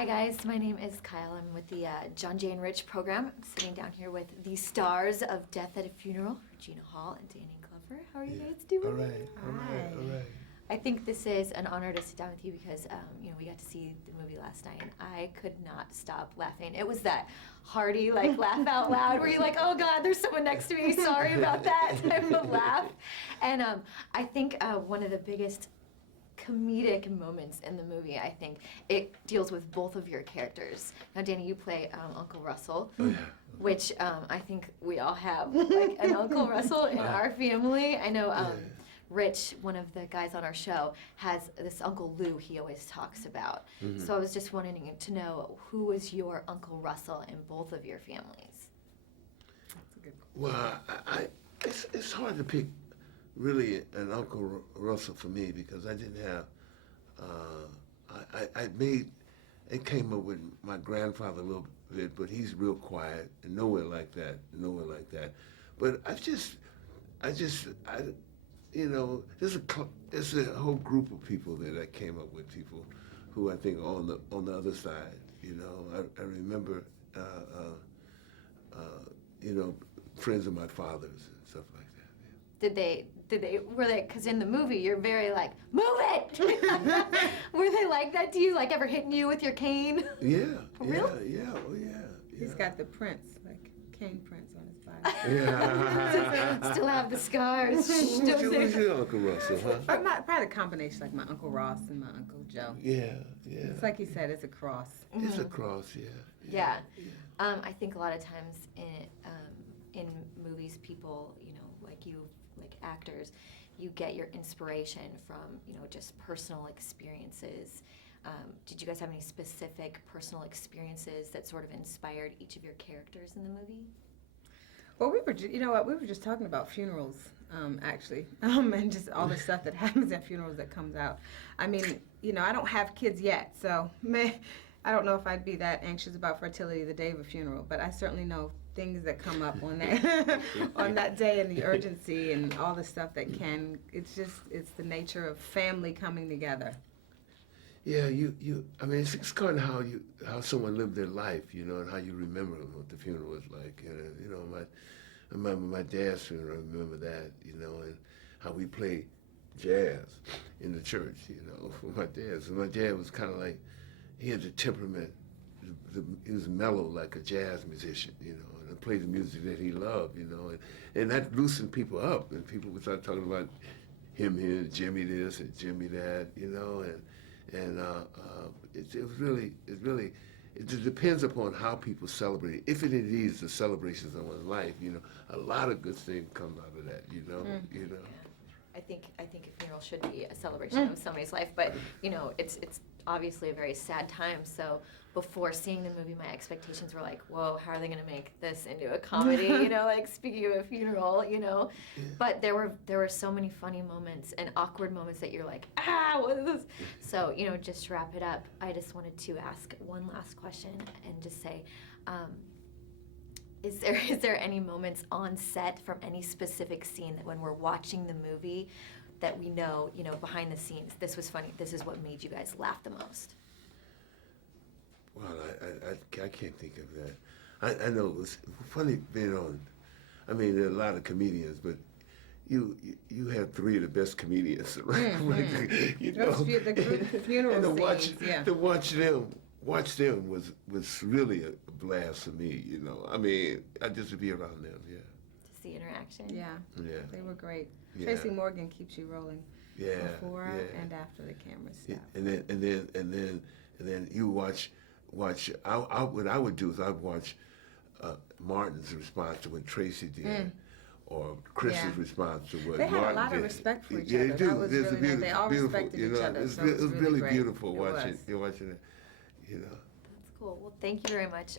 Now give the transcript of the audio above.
Hi guys, my name is Kyle. I'm with the Johnjay and Rich program. I'm sitting down here with the stars of Death at a Funeral, Regina Hall and Danny Glover. How are you guys doing? All right. I think this is an honor to sit down with you because, we got to see the movie last night and I could not stop laughing. It was that hearty, laugh out loud where you're like, oh God, there's someone next to me, sorry about that type of laugh. And I think one of the biggest comedic moments in the movie, I think it deals with both of your characters. Now, Danny, you play Uncle Russell, which I think we all have an Uncle Russell in our family. I know Rich, one of the guys on our show, has this Uncle Lou he always talks about. So I was just wanting to know, who was your Uncle Russell in both of your families? That's a good question. Well, it's hard to pick really an Uncle Russell for me because I didn't have, it came up with my grandfather a little bit, but he's real quiet and nowhere like that. But there's a whole group of people that I came up with, people who I think are on the other side. I remember, friends of my father's and stuff like that. Were they, because in the movie you're very move it! Were they like that to you, ever hitting you with your cane? Yeah. Really? Yeah. He's got the prints, cane prints on his body. Yeah. Still have the scars. Who's your Uncle Russell, huh? Probably a combination, my Uncle Ross and my Uncle Joe. Yeah. It's like he said, it's a cross. It's a cross, yeah. Yeah. I think a lot of times in movies, people, like actors, you get your inspiration from, just personal experiences. Did you guys have any specific personal experiences that sort of inspired each of your characters in the movie? Well, we were just talking about funerals, actually, and just all the stuff that happens at funerals that comes out. I mean, I don't have kids yet, so I don't know if I'd be that anxious about fertility the day of a funeral, but I certainly know things that come up on that on that day, and the urgency and all the stuff that it's the nature of family coming together. Yeah, I mean, it's kind of how someone lived their life, and how you remember what the funeral was like. I remember my dad's funeral. I remember that, and how we played jazz in the church, for my dad. So my dad was kind of he had the temperament. He was mellow like a jazz musician, and played the music that he loved, and that loosened people up, and people would start talking about him here, Jimmy this and Jimmy that, it just depends upon how people celebrate it. If it is the celebrations of one's life, a lot of good things come out of that, Yeah. I think a funeral should be a celebration of somebody's life, but it's obviously a very sad time. So before seeing the movie, my expectations were whoa, how are they going to make this into a comedy? Speaking of a funeral, Yeah. But there were so many funny moments and awkward moments that you're what is this? So just to wrap it up, I just wanted to ask one last question and just say, Is there any moments on set from any specific scene that when we're watching the movie that we know, behind the scenes, this was funny, this is what made you guys laugh the most? Well, I can't think of that. I know it was funny being on. I mean, there are a lot of comedians, but you had three of the best comedians around. The group funeral scenes, yeah. To watch them was really a blast for me, I mean, I just to be around them, yeah. Just the interaction. Yeah. They were great. Yeah. Tracy Morgan keeps you rolling. Yeah. Before and after the camera stop. Yeah. And then you watch. What I would do is I'd watch Martin's response to what Tracy did. Or Chris's response to what they had Martin a lot did. of respect for each Yeah, other. they do. That was really nice. They all respected each other. It So was really great. beautiful It watching. was. You're watching it, That's cool. Well, thank you very much.